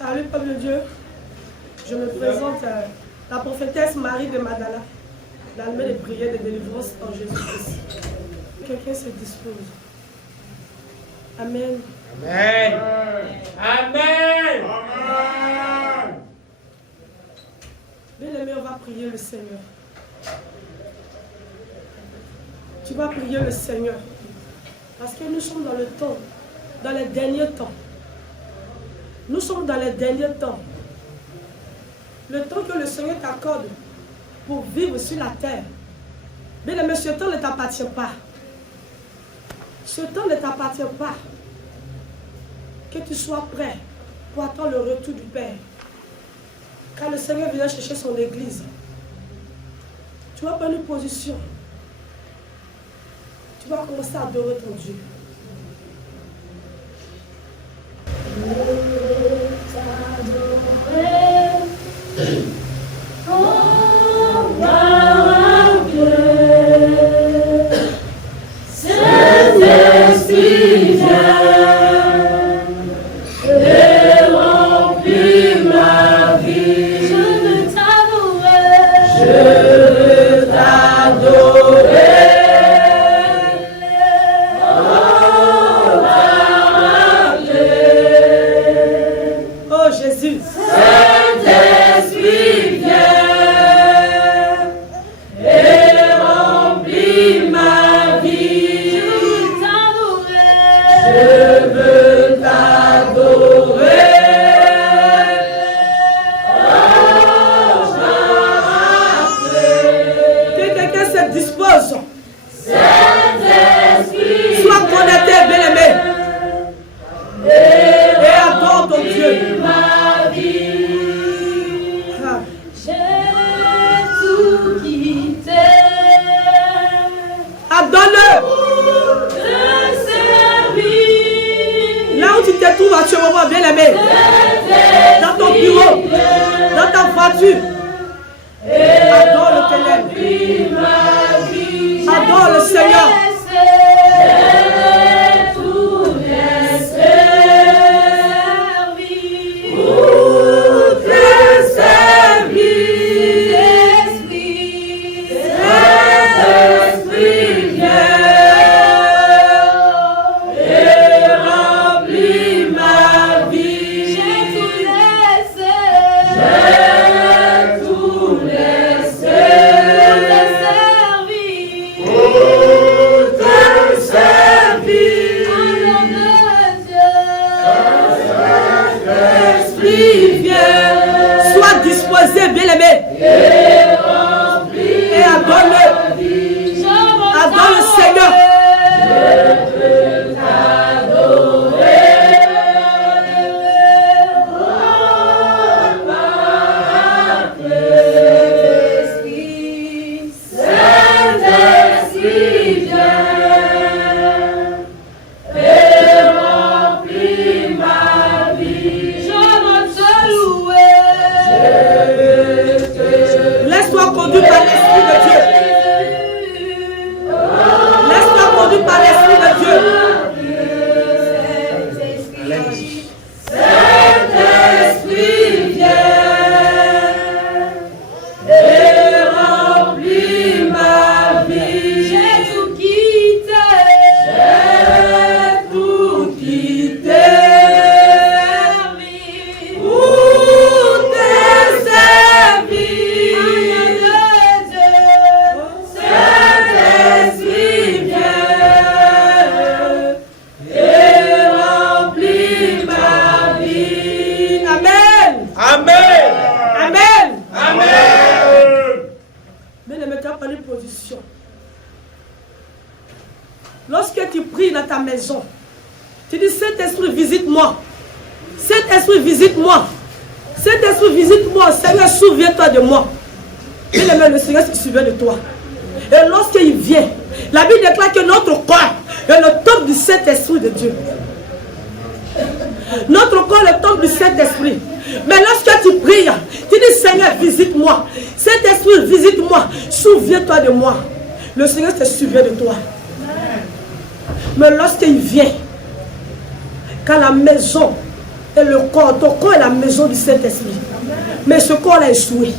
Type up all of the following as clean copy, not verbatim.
Salut peuple de Dieu, je me présente la prophétesse Marie de Magdala, l'armée de prière de délivrance en Jésus-Christ. Quelqu'un se dispose. Amen. Amen. Amen. Amen. Bien-aimé, on va prier le Seigneur. Tu vas prier le Seigneur. Parce que nous sommes dans le temps, dans les derniers temps. Nous sommes dans les derniers temps. Le temps que le Seigneur t'accorde pour vivre sur la terre. Bien-aimé, ce temps ne t'appartient pas. Ce temps ne t'appartient pas. Que tu sois prêt pour attendre le retour du Père. Quand le Seigneur vient chercher son église, tu vas prendre une position. Tu vas commencer à adorer ton Dieu. De moi. Le Seigneur se souvient de toi. Et lorsqu'il vient, la Bible déclare que notre corps est le temple du Saint-Esprit de Dieu. Notre corps est le temple du Saint-Esprit. Mais lorsque tu pries, tu dis Seigneur, visite-moi. Saint-Esprit, visite-moi. Souviens-toi de moi. Le Seigneur se souvient de toi. Mais lorsqu'il vient, quand la maison Et le corps, ton corps est la maison du Saint-Esprit. Mais ce corps-là est échoué.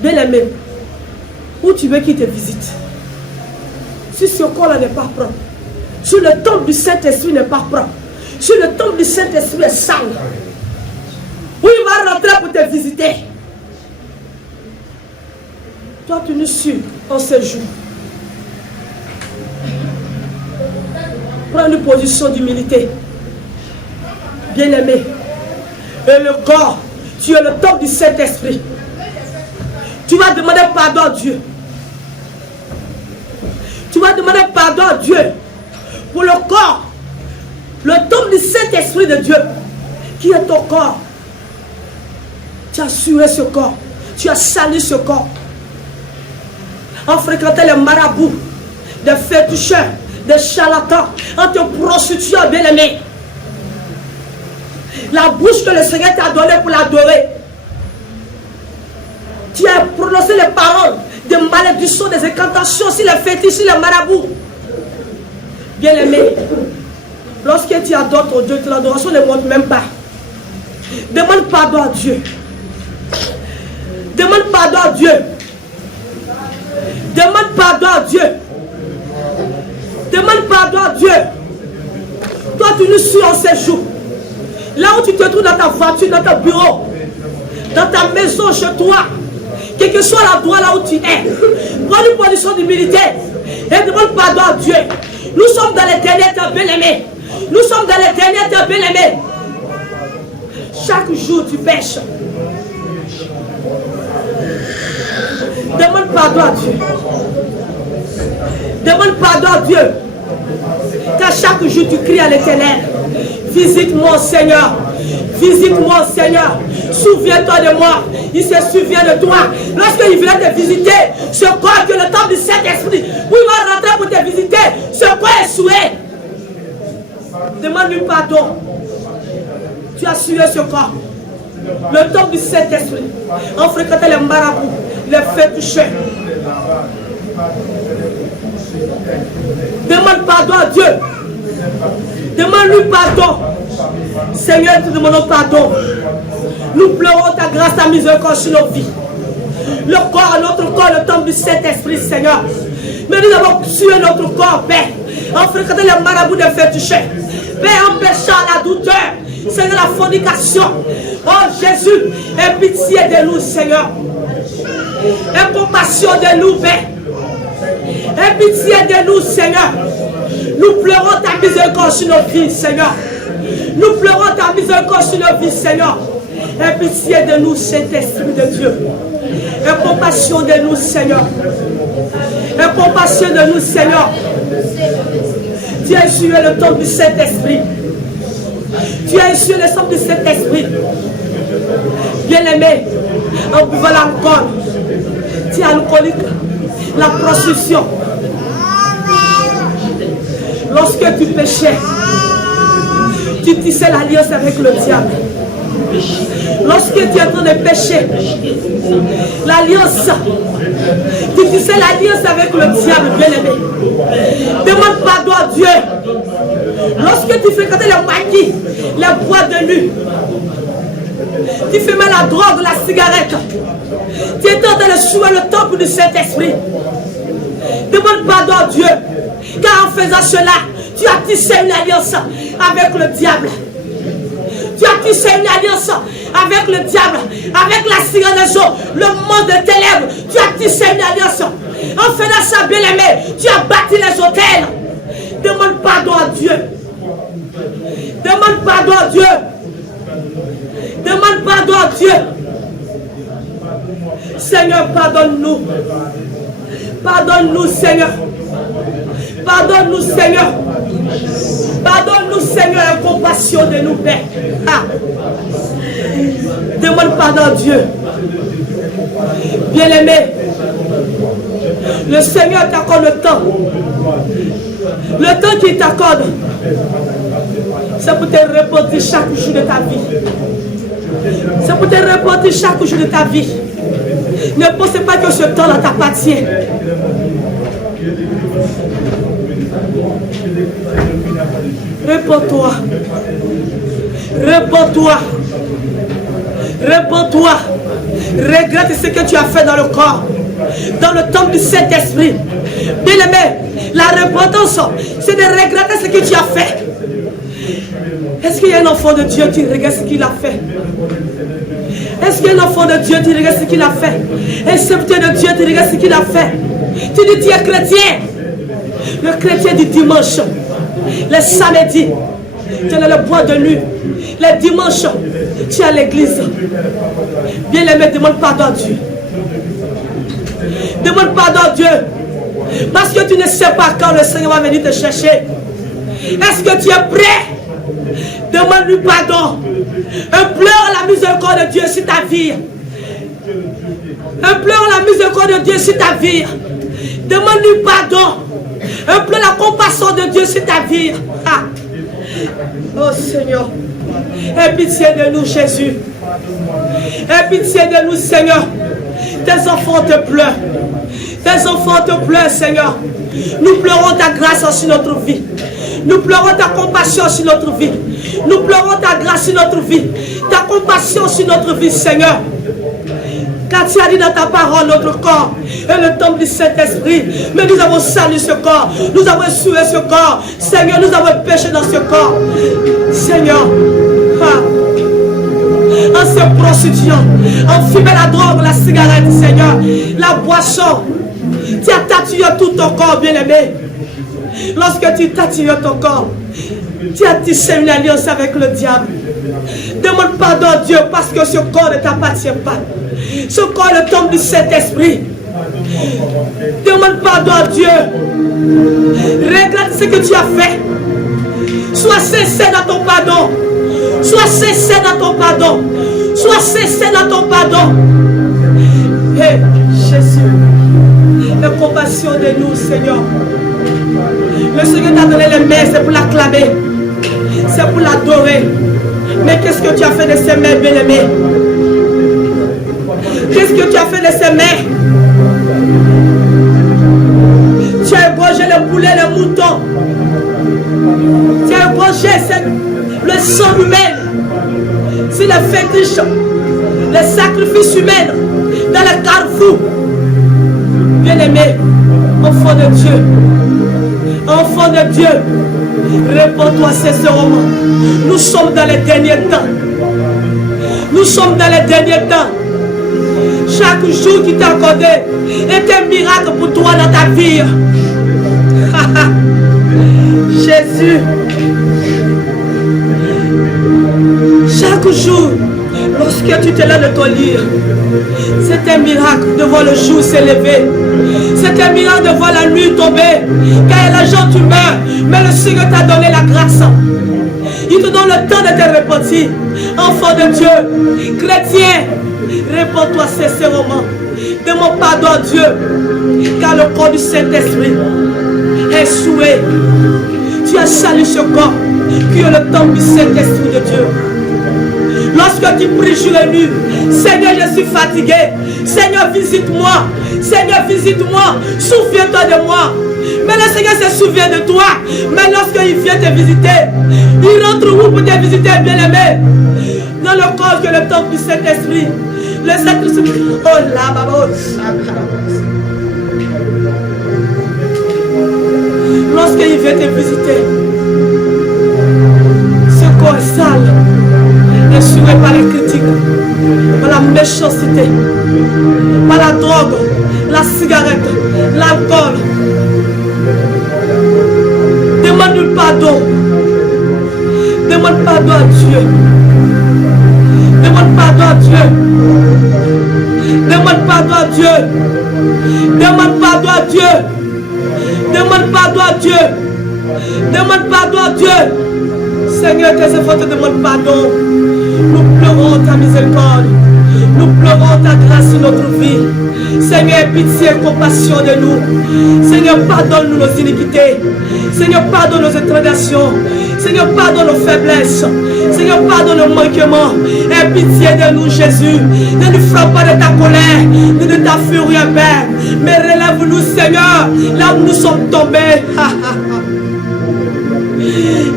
Bien-aimé, où tu veux qu'il te visite? Si ce corps-là n'est pas propre, si le temple du Saint-Esprit n'est pas propre, si le temple du Saint-Esprit est sale, où il va rentrer pour te visiter? Toi, tu nous suis en ce jour. Prends une position d'humilité. Bien-aimé. Et le corps, tu es le temple du Saint-Esprit. Tu vas demander pardon à Dieu. Tu vas demander pardon à Dieu pour le corps, le temple du Saint-Esprit de Dieu, qui est ton corps. Tu as sué ce corps. Tu as sali ce corps. En fréquentant les marabouts, des féticheurs, des charlatans, en te prostituant, bien-aimé. La bouche que le Seigneur t'a donnée pour l'adorer. Tu as prononcé les paroles de malédiction, des incantations sur les fétiches, sur les marabouts. Bien-aimé, lorsque tu adores ton Dieu, l'adoration ne monte même pas. Demande pardon à Dieu. Demande pardon à Dieu. Demande pardon à Dieu. Demande pardon à Dieu. Toi, tu nous suis en ces jours. Là où tu te trouves dans ta voiture, dans ton bureau, dans ta maison, chez toi, quel que soit l'endroit là où tu es, prends une position d'humilité et demande pardon à Dieu. Nous sommes dans les derniers temps, bien-aimés. Nous sommes dans les derniers temps, bien-aimés. Chaque jour, tu pêches. Demande pardon à Dieu. Demande pardon à Dieu. Car chaque jour, tu cries à l'Éternel. Visite-moi, Seigneur. Visite-moi, Seigneur. Souviens-toi de moi. Il se souvient de toi. Lorsqu'il vient te visiter, ce corps que le temple du Saint-Esprit, où il va rentrer pour te visiter, ce corps est souhait. Demande-lui pardon. Tu as sué ce corps. Le temple du Saint-Esprit. En fréquentant les marabouts, les féticheurs. Demande pardon à Dieu. Demande-lui pardon. Seigneur, nous te demandons pardon. Nous pleurons ta grâce, ta miséricorde sur nos vies. Le corps, notre corps, le temple du Saint-Esprit, Seigneur. Mais nous avons tué notre corps, Père, en fréquentant les marabouts des féticheurs. Père, en péchant l'adultère, Seigneur, la fornication. Oh Jésus, aie pitié de nous, Seigneur. Aie compassion de nous, Père. Aie pitié de nous, Seigneur. Nous pleurons ta miséricorde sur nos vies, Seigneur. Nous pleurons ta miséricorde sur nos vies, Seigneur. Aie pitié de nous, Saint-Esprit de Dieu. Aie compassion de nous, Seigneur. Aie compassion de nous, Seigneur. Tu as essuyé le temple du Saint-Esprit. Tu as essuyé le temple du Saint-Esprit. Bien-aimé, en buvant l'alcool, tu es alcoolique, la prostitution. Lorsque tu péchais, tu tissais l'alliance avec le diable. Lorsque tu es en train de pécher, l'alliance, tu tissais l'alliance avec le diable, bien-aimé. Demande pardon à Dieu. Lorsque tu fréquentais les maquis, les boîtes de nuit, tu fumais la drogue, la cigarette, tu étais en train de souiller le temple du Saint-Esprit. Demande pardon à Dieu. Car en faisant cela, tu as tissé une alliance avec le diable. Tu as tissé une alliance avec le diable, avec la ciganaison, le monde de ténèbres. Tu as tissé une alliance. En faisant ça, bien-aimé, tu as bâti les hôtels. Demande pardon à Dieu. Demande pardon à Dieu. Demande pardon à Dieu. Seigneur, pardonne-nous. Pardonne-nous, Seigneur. Pardonne-nous, Seigneur. Pardonne-nous, Seigneur, et compassion de nous, Père. Ah. Demande pardon à Dieu. Bien-aimé, le Seigneur t'accorde le temps. Le temps qu'il t'accorde, c'est pour te repentir chaque jour de ta vie. C'est pour te repentir chaque jour de ta vie. Ne pensez pas que ce temps-là t'appartient. Réponds-toi. Réponds-toi. Réponds-toi. Regrette ce que tu as fait dans le corps, dans le temple du Saint-Esprit. Bien-aimé, la repentance, c'est de regretter ce que tu as fait. Est-ce qu'il y a un enfant de Dieu qui regrette ce qu'il a fait? Est-ce qu'il y a un enfant de Dieu qui regrette ce qu'il a fait? Un serviteur de Dieu qui regrette ce qu'il a fait? Tu dis tu es chrétien. Le chrétien du dimanche, le samedi, tu es dans le bois de nuit. Les dimanches, tu es à l'église. Bien-aimé, demande pardon à Dieu. Demande pardon à Dieu. Parce que tu ne sais pas quand le Seigneur va venir te chercher. Est-ce que tu es prêt? Demande-lui pardon. Implore la miséricorde de Dieu sur ta vie. Implore la miséricorde de Dieu sur ta vie. Demande-lui pardon. Implore la compassion de Dieu sur ta vie. Ah. Oh Seigneur. Aie pitié de nous, Jésus. Aie pitié de nous, Seigneur. Tes enfants te pleurent. Tes enfants te pleurent, Seigneur. Nous pleurons ta grâce sur notre vie. Nous pleurons ta compassion sur notre vie. Nous pleurons ta grâce sur notre vie. Ta compassion sur notre vie, Seigneur. Car tu as dit dans ta parole, notre corps est le temple du Saint-Esprit. Mais nous avons sali ce corps. Nous avons souillé ce corps. Seigneur, nous avons péché dans ce corps. Seigneur, en se prostituant, en fumant la drogue, la cigarette, Seigneur, la boisson, tu as tatoué tout ton corps, bien-aimé. Lorsque tu tatoues ton corps, tu as tissé une alliance avec le diable. Demande pardon à Dieu parce que ce corps ne t'appartient pas. Ce corps est le temple du Saint-Esprit. Demande pardon à Dieu. Regrette ce que tu as fait. Sois sincère dans ton pardon. Sois sincère dans ton pardon. Sois sincère dans ton pardon. Hey, Jésus, aie compassion de nous, Seigneur. Le Seigneur t'a donné les mains, c'est pour l'acclamer. C'est pour l'adorer. Mais qu'est-ce que tu as fait de ces mains, bien-aimées? Qu'est-ce que tu as fait de ces mains? Tu as égorgé le poulet, le mouton. Tu as égorgé le sang humain. C'est le fétiche, le sacrifice humain dans le carrefour. Bien-aimé, enfant de Dieu. Enfant de Dieu, réponds-toi sincèrement. Nous sommes dans les derniers temps. Nous sommes dans les derniers temps. Chaque jour qui t'a accordé est un miracle pour toi dans ta vie. Jésus. Chaque jour, lorsque tu te lèves de ton lit, c'est un miracle de voir le jour s'élever. C'est un miracle de voir la nuit tomber. Car les gens tu meurs, mais le Seigneur t'a donné la grâce. Il te donne le temps de te repentir. Enfant de Dieu, chrétien, réponds-toi sincèrement. Demande pardon à Dieu. Car le corps du Saint-Esprit est souillé. Tu as sali ce corps qui est le temple du Saint-Esprit de Dieu. Lorsque tu pries jour et nuit, Seigneur, je suis fatigué. Seigneur, visite-moi. Seigneur, visite-moi. Souviens-toi de moi. Mais le Seigneur se souvient de toi. Mais lorsqu'il vient te visiter, il rentre où pour te visiter, bien-aimé? Dans le corps que le temple du Saint-Esprit. Le Saint-Esprit. Oh là, baba. Lorsqu'il vient te visiter, ce corps est sale. Essuie par les critiques, par la méchanceté, par la drogue, la cigarette, l'alcool. Demande pardon. Demande pardon à Dieu. Demande pardon à Dieu. Demande pardon à Dieu. Demande pardon à Dieu. Demande pardon à Dieu. Demande pardon à Dieu. Seigneur, tes enfants te demandent pardon. Nous pleurons ta miséricorde. Nous pleurons ta grâce sur notre vie. Seigneur, aie pitié et compassion de nous. Seigneur, pardonne-nous nos iniquités. Seigneur, pardonne nos transgressions. Seigneur, pardonne nos faiblesses. Seigneur, pardonne nos manquements. Aie pitié de nous, Jésus. Ne nous frappe pas de ta colère, ni de ta furie, Père. Mais relève-nous, Seigneur, là où nous sommes tombés.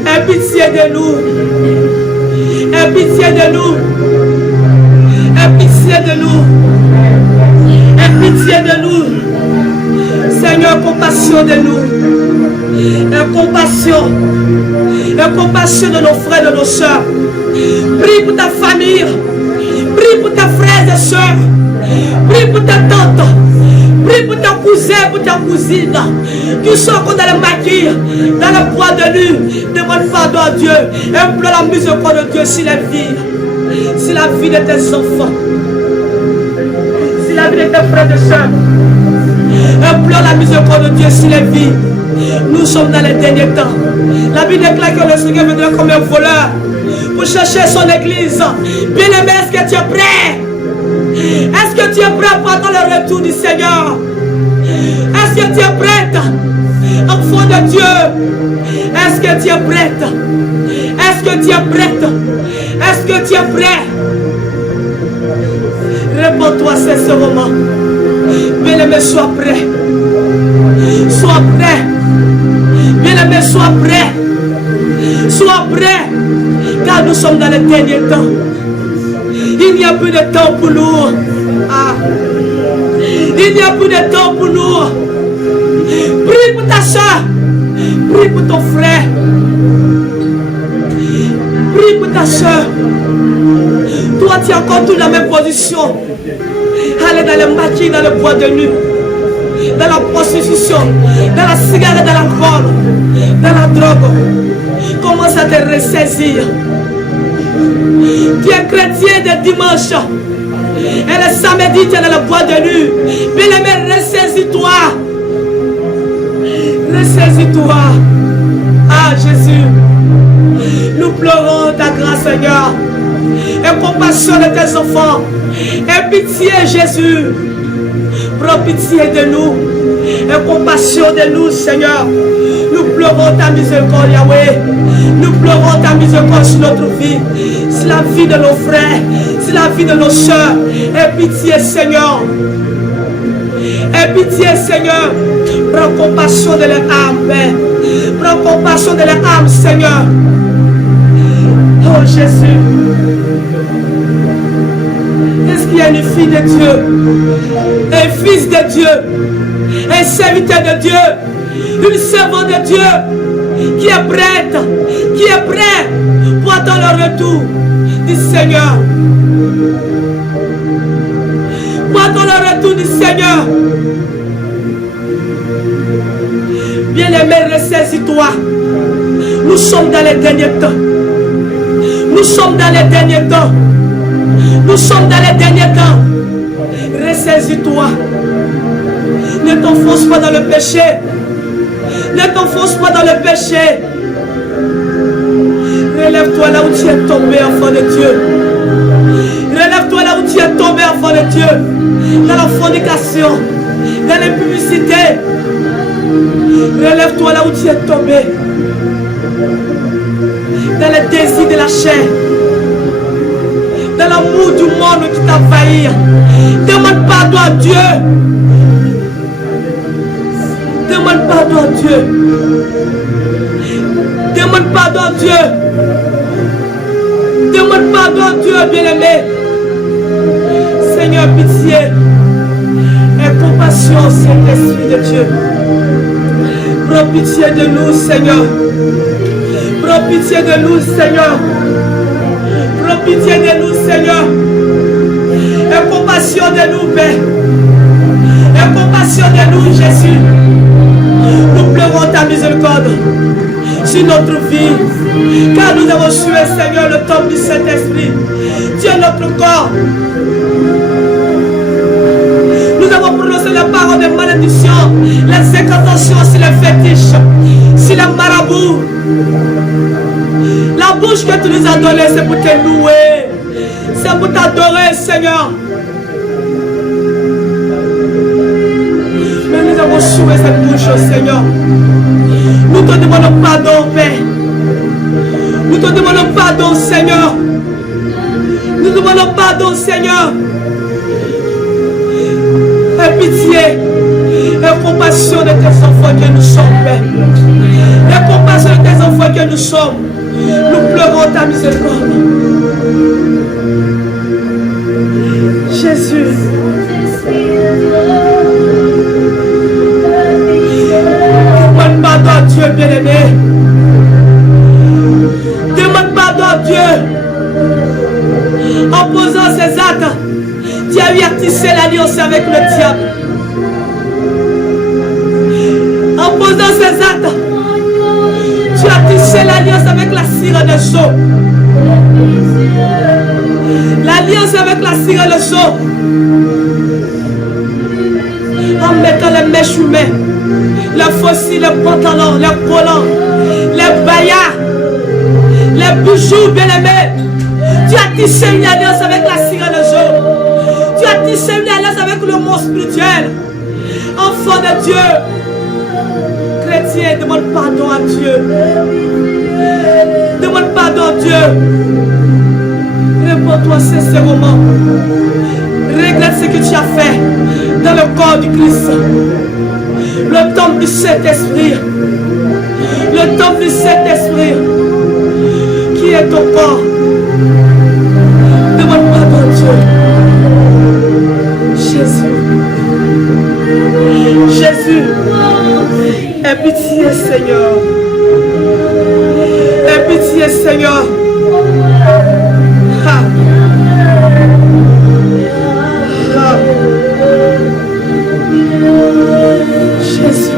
Aie pitié de nous. Aie pitié de nous. Aie pitié de nous. Aie pitié de nous. Seigneur, compassion de nous. Aie compassion. Aie compassion de nos frères et de nos soeurs. Prie pour ta famille. Prie pour tes frères et sœurs. Prie pour ta tante. Prie pour ton cousin, pour ta cousine. Qui sont encore dans le maquis, dans le bois de nuit. Demande pardon à Dieu. Implore la miséricorde de Dieu sur la vie. Sur la vie de tes enfants. Sur la vie de tes frères et sœurs. Implore la miséricorde de Dieu sur les vies. Nous sommes dans les derniers temps. La Bible déclare que le Seigneur viendra comme un voleur pour chercher son église. Bien-aimé, est-ce que tu es prêt? Est-ce que tu es prêt pour attendre le retour du Seigneur? Est-ce que tu es prête? Enfant de Dieu, est-ce que tu es prête? Est-ce que tu es prête? Est-ce que tu es prêt? Réponds-toi sincèrement. Bien-aimé, sois prêt. Sois prêt. Bien-aimé, sois prêt. Sois prêt. Car nous sommes dans les derniers temps. Il n'y a plus de temps pour nous. Ah. Il n'y a plus de temps pour nous. Prie pour ta soeur. Prie pour ton frère. Prie pour ta soeur. Toi, tu es encore dans la même position. Allez dans le maquis, dans le bois de nuit, dans la prostitution, dans la cigarette, dans l'alcool, dans la drogue. Commence à te ressaisir. Tu es chrétien de dimanche. Et le samedi, tu es dans le bois de nuit. Bien-aimé, ressaisis-toi. Ressaisis-toi. Ah, Jésus. Nous pleurons ta grâce, Seigneur. Et compassion de tes enfants. Et pitié, Jésus. Prends pitié de nous. Et compassion de nous, Seigneur. Nous pleurons ta miséricorde, Yahweh. Nous pleurons ta miséricorde sur notre vie. C'est la vie de nos frères. C'est la vie de nos soeurs. Et pitié, Seigneur. Et pitié, Seigneur. Prends compassion de leur âme, Père. Prends compassion de leur âme, Seigneur. Oh, Jésus. Est-ce qu'il y a une fille de Dieu, un fils de Dieu, un serviteur de Dieu, une servante de Dieu qui est prête, qui est prêt pour attendre le retour du Seigneur? Pour attendre le retour du Seigneur. Bien-aimé, ressaisis-toi. Nous sommes dans les derniers temps. Nous sommes dans les derniers temps. Nous sommes dans les derniers temps. Ressaisis-toi. Ne t'enfonce pas dans le péché. Ne t'enfonce pas dans le péché. Relève-toi là où tu es tombé, enfant de Dieu. Relève-toi là où tu es tombé, enfant de Dieu. Dans la fornication, dans l'impudicité. Relève-toi là où tu es tombé. Dans le désir de la chair. Dans l'amour du monde qui t'envahit. Demande pardon à Dieu. Demande pardon à Dieu. Demande pardon à Dieu. Demande pardon à Dieu, bien-aimé. Seigneur, pitié et compassion, Saint-Esprit de Dieu. Prends pitié de nous, Seigneur. Prends pitié de nous, Seigneur. Prends pitié de nous, Seigneur. Et compassion de nous, Père. Et compassion de nous, Jésus. Nous pleurons ta miséricorde sur notre vie. Car nous avons sué, Seigneur, le temps du Saint-Esprit. Tu es notre corps. Nous avons prononcé la parole de malédiction, les incantations sur les fétiches, sur les marabouts. La bouche que tu nous as donnée, c'est pour te louer. C'est pour t'adorer, Seigneur. Mais nous avons soué cette bouche, Seigneur. Nous te demandons pardon, Père. Nous te demandons pardon, Seigneur. Nous te demandons pardon, Seigneur. Et pitié et compassion de tes enfants que nous sommes, Père. Et compassion de tes enfants que nous sommes. Nous pleurons ta miséricorde. Jésus. Demande pardon à Dieu, bien-aimé. Demande pardon à Dieu. En posant ces actes, tu as eu à tisser l'alliance avec le diable. En posant ces actes, tu as tissé l'alliance avec la cire de Job. L'alliance avec la cire de Job. En mettant les mèches humaines, les fossiles, les pantalons, les collants, les baillards, les bijoux, bien-aimés. Tu as tissé une alliance avec la cire de Job. Tu as tissé une alliance avec le monde spirituel. Enfant de Dieu, chrétien, demande pardon à Dieu. Demande pardon à Dieu. Réponds-toi sincèrement. Regrette ce que tu as fait dans le corps du Christ. Le temple du Saint-Esprit. Le temple du Saint-Esprit. Qui est ton corps? Demande pardon à Dieu. Jésus. Jésus. Aie pitié, Seigneur. Aie pitié, Seigneur. Ha. Ha. Jésus.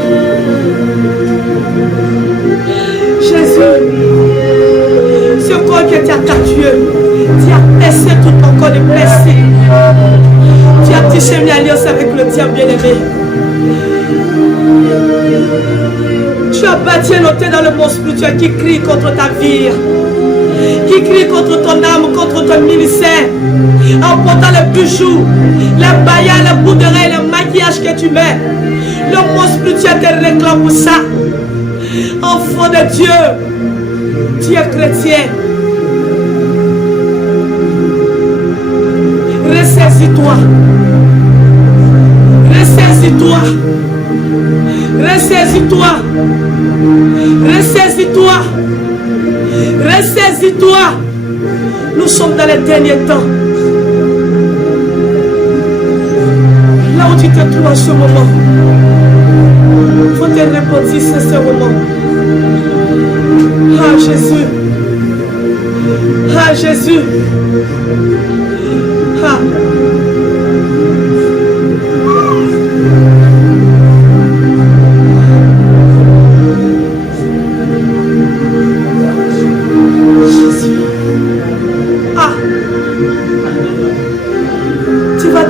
Jésus. Ce corps qui était attaqué, tu as percé tout ton corps de percé. Tu as tissé une alliance avec le diable bien-aimé. Tu as bâti un hôtel dans le monde spirituel qui crie contre ta vie, qui crie contre ton âme, contre ton ministère, en portant les bijoux, les baillards, les bouts d'oreilles, les maquillages que tu mets. Le monde spirituel te réclame pour ça. Enfant de Dieu, tu es chrétien. Ressaisis-toi. Ressaisis-toi. Ressaisis-toi. Ressaisis-toi. Ressaisis-toi. Nous sommes dans les derniers temps. Là où tu te trouves en ce moment, il faut te répondre sincèrement. Ah Jésus. Ah Jésus. Ah.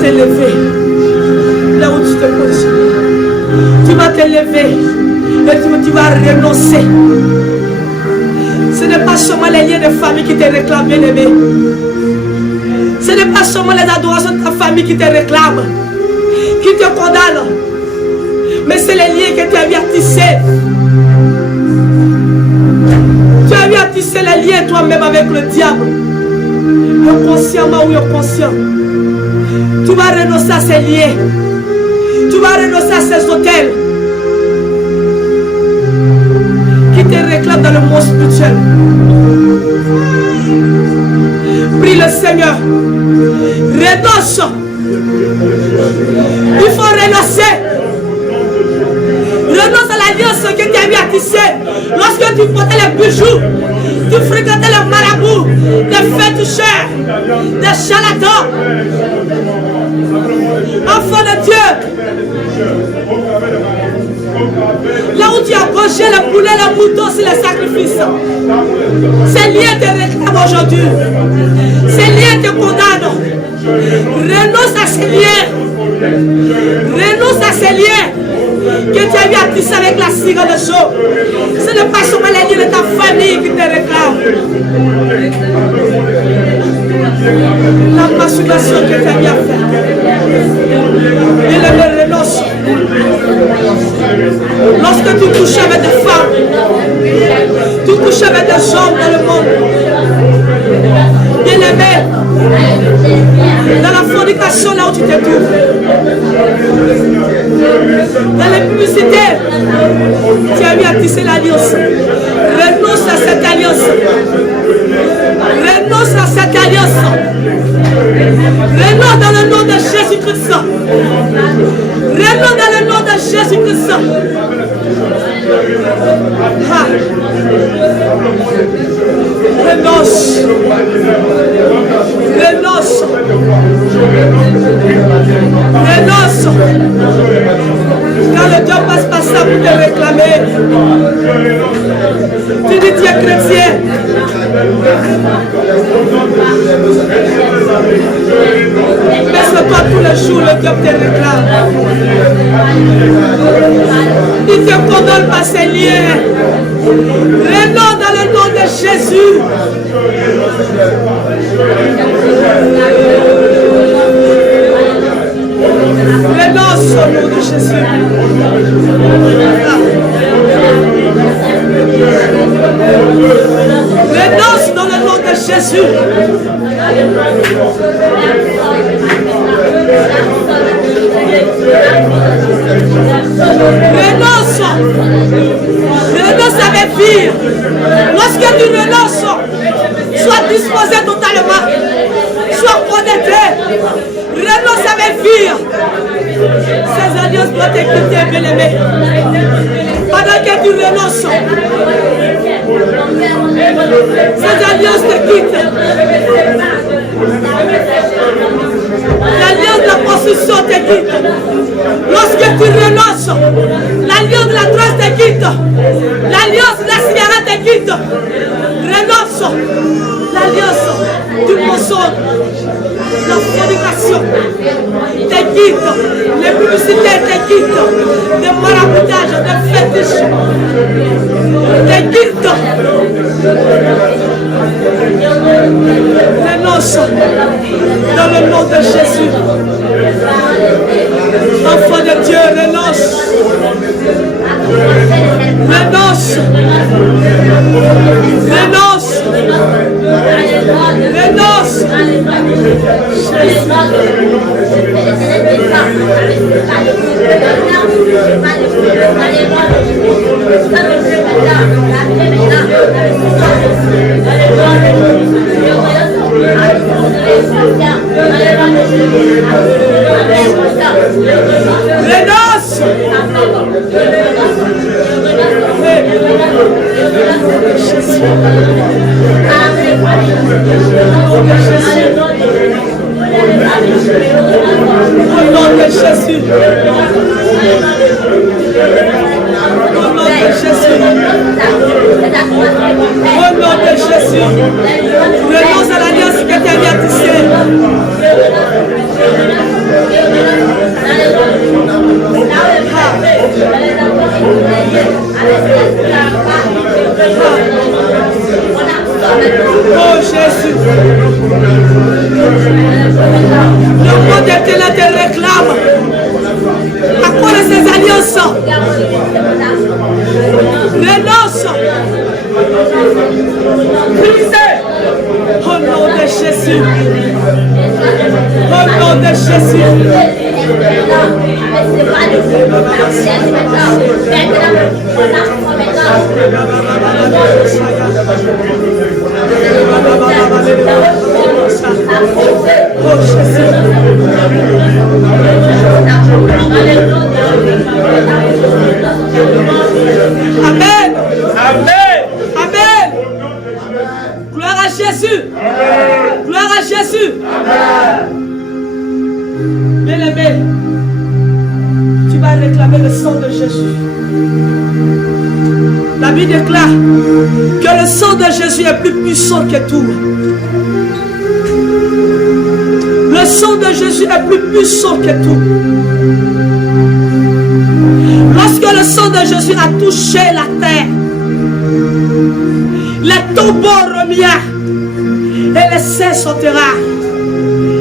Lever là où tu te poses. Tu vas te lever et tu vas renoncer. Ce n'est pas seulement les liens de famille qui te réclament, bien-aimé. Ce n'est pas seulement les adorations de ta famille qui te réclament, qui te condamnent, mais c'est les liens que tu as eu à tisser. Tu as eu à tisser les liens toi-même avec le diable, inconsciemment ou inconscient. Tu vas renoncer à ces liens. Tu vas renoncer à ces hôtels qui te réclament dans le monde spirituel. Prie le Seigneur. Renonce. Il faut renoncer. Renonce à l'alliance que tu as eu à tisser. Lorsque tu portais les bijoux, tu fréquentais les marabouts, les féticheurs, les charlatans. Enfant de Dieu, là où tu as gauché les poulets, les moutons sur les sacrifices, ces liens te réclament aujourd'hui. Ces liens te condamnent. Renonce à ces liens. Renonce à ces liens que tu as eu à tisser avec la cire de Job. Ce n'est pas seulement les liens de ta famille qui te réclament. La masturbation que tu as eu à faire. Et le renonce. Lorsque tu couches avec des femmes, tu couches avec des hommes dans le monde. Bien-aimé, dans la fornication là où tu te trouves, dans les publicités, tu as eu à tisser l'alliance. Renonce à cette alliance. Renonce à cette alliance. Renons dans le nom de Jésus-Christ. Renons dans le nom de Jésus-Christ. Renonce. Renonce. Renonce. Quand le Dieu passe par ça pour te réclamer, tu dis tu es chrétien. Mais c'est pas tous les jours le Dieu te réclame. Il te condamne par ses liens. Renonce dans le nom de Jésus. Renonce au nom de Jésus. Renonce dans le nom de Jésus. Renonce. Renonce avec vie. Lorsque tu renonces, sois disposé totalement. Sois connecté. Renonce avec vie. Ces alliances doivent t'écouter, bien-aimé. Pendant que tu renonces, ces alliances te quittent. L'alliance de la prostitution te quitte. Lorsque tu renonces, l'alliance de la drogue te quitte. L'alliance de la cigarette te quitte. Renonce. L'alliance du mensonge, la fornication te quitte. Les publicités te quittent. Les maraboutages, les fétiches te quittent. Renonce dans le nom de Jésus. Enfant de Dieu, renonce. Renonce. Renonce. Renonce. Renonce. Au nom de Jésus. Au nom de Jésus. Au nom de Jésus. Renonce à l'alliance que tu as tissée. Oh Jésus. Le monde éternel te réclame. À quoi de ces alliances? Renonce. Brisez. Au nom de Jésus. Au nom de Jésus. Oh Jésus. Amen. Amen. Amen. Gloire à Jésus. Gloire à Jésus. Bien-aimé, tu vas réclamer le sang de Jésus. La Bible déclare que le sang de Jésus est plus puissant que tout. Le sang de Jésus est plus puissant que tout. Lorsque le sang de Jésus a touché la terre, les tombeaux remuèrent et les cieux sautèrent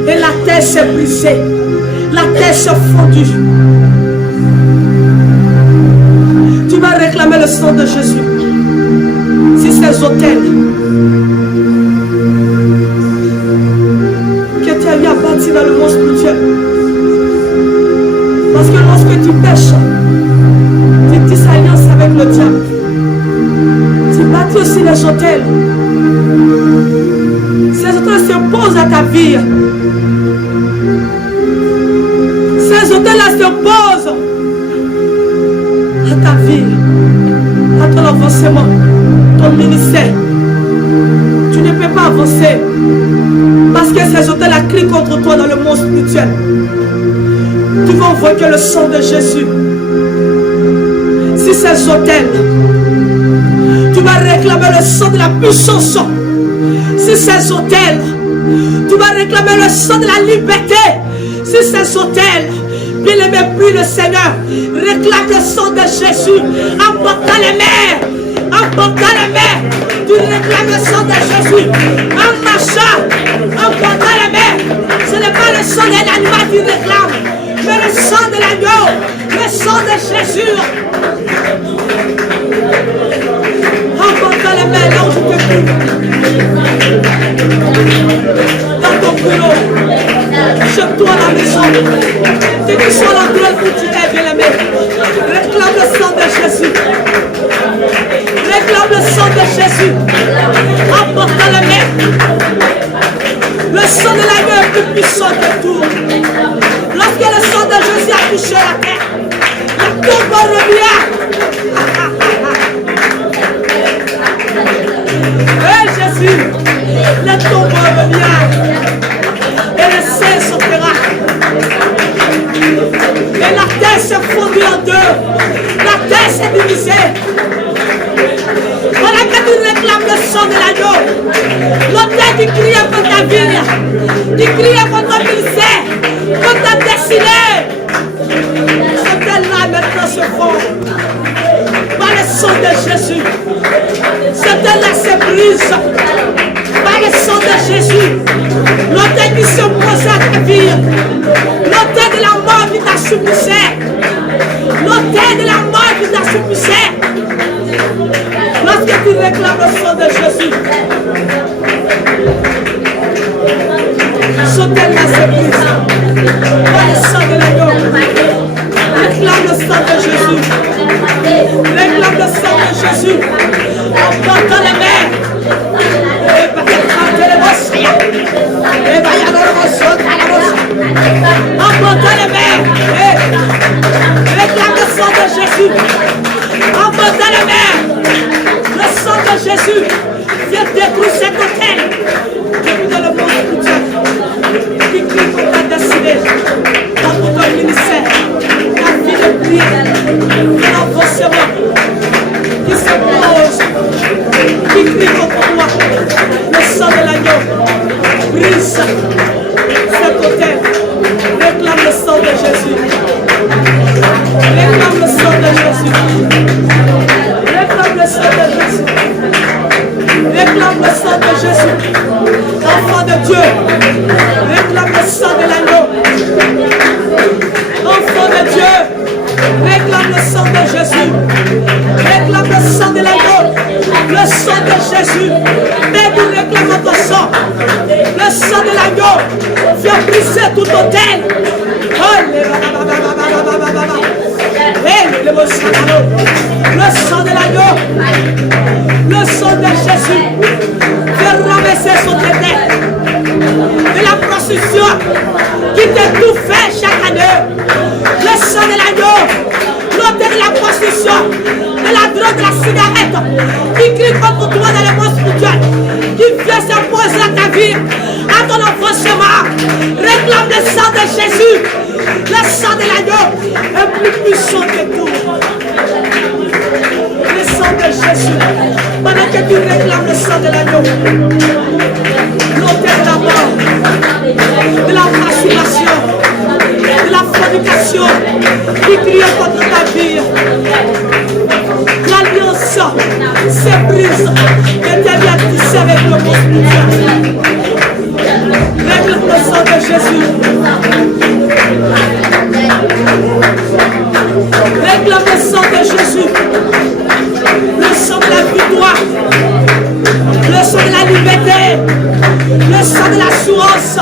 et la terre s'est brisée, la terre s'est fondue. Tu vas réclamer le sang de Jésus si ces autels que tu as eu à bâtir dans le monde spirituel. Parce que lorsque tu pêches, tu tisses alliance avec le diable. Tu bâtis aussi les hôtels. Ces hôtels s'opposent à ta vie. Ces hôtels-là s'opposent à ta vie, à ton avancement, ton ministère. Tu ne peux pas avancer parce que ces hôtels-là crient contre toi dans le monde spirituel. Tu vas invoquer le sang de Jésus. Si ces hôtels, tu vas réclamer le sang de la puissance. Si ces hôtels, tu vas réclamer le sang de la liberté. Si ces hôtels, bien aimé, prie le Seigneur, réclame le sang de Jésus. Emporte les mains, emporte les mains. Tu réclames le sang de Jésus. En marchant, emporte les mains. Ce n'est pas le sang de l'animal qui réclame, mais le sang de l'agneau, le sang de Jésus. Emporte les mains là où tu te trouves. Dans ton boulot, chez toi à la maison, que tu sois l'endroit où tu es, bien-aimé. Réclame le sang de Jésus. Réclame le sang de Jésus. Emporte les mains. Le sang de l'agneau est plus puissant que tout. Lorsque le sang de Jésus a touché la terre, le tombeau revient. Hey Jésus, le tombeau revient. Et le ciel s'opéra. Et la terre s'est fondue en deux. La terre s'est divisée. Voilà que tu réclames le sang de l'agneau. L'autel qui criait pour ta vie, qui criait pour ton ministère, pour ta destinée. Ce tel-là maintenant se fond par le sang de Jésus. Ce tel-là se brise par le sang de Jésus. L'autel qui s'oppose à ta vie, l'autel de la mort qui t'assoupissait, l'autel de la mort qui t'assoupissait. Lorsque tu réclames le sang de Jésus, ce tel-là se brise par le sang de l'agneau. Réclame le sang de Jésus. Réclame le sang de Jésus. Emporte les mains. Emporte les mains. Réclame le sang de Jésus. Emporte les mains. Le sang de Jésus vient détruire cet hôtel qui est dans le monde spirituel, qui crie pour ta destinée, dans ton ministère, ta vie de prière, ton avancement, qui se pose, qui crie contre toi. Le sang de l'agneau brise cet hôtel. Réclame le sang de Jésus. Réclame le sang de Jésus. Réclame le sang de Jésus. Réclame le sang de Jésus. Enfant de Dieu, réclame le sang de l'agneau. Enfant de Dieu, réclame le sang de Jésus. Réclame le sang de l'agneau. Le sang de Jésus. Mais nous réclamons ton sang. Le sang de l'agneau vient briser tout hôtel. Le sang de l'agneau, le sang de Jésus fait ramasser son traité de la prostitution qui t'étouffait chaque année. Le sang de l'agneau, l'autel de la prostitution, de la drogue, de la cigarette qui crie contre toi dans le monde spirituel, qui vient s'imposer à ta vie, à ton avancement. Réclame le sang de Jésus. Le sang de l'agneau est plus puissant que tout. Le sang de Jésus. Pendant que tu réclames le sang de l'agneau, l'autel de la mort, de la masturbation, de la fornication, qui crie contre ta vie. L'alliance se brise et devient tissée avec le monde spirituel. Réclame le sang de Jésus. Réclame le sang de Jésus. Le sang de la victoire. Le sang de la liberté. Le sang de l'assurance.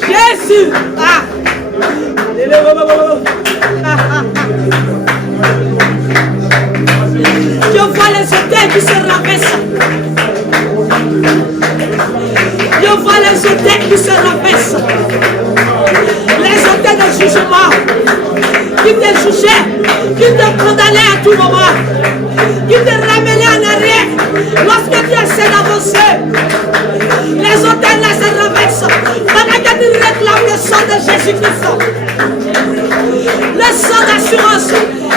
Jésus. Ah. qui se rabaissent. Je vois les hôtels qui se rabaissent. Les hôtels de jugement qui te jugeaient, qui te condamnaient à tout moment, qui te ramenaient en arrière lorsque tu essaies d'avancer. Les hôtels là se rabaissent pendant que tu réclames le sang de Jésus-Christ. Le sang d'assurance,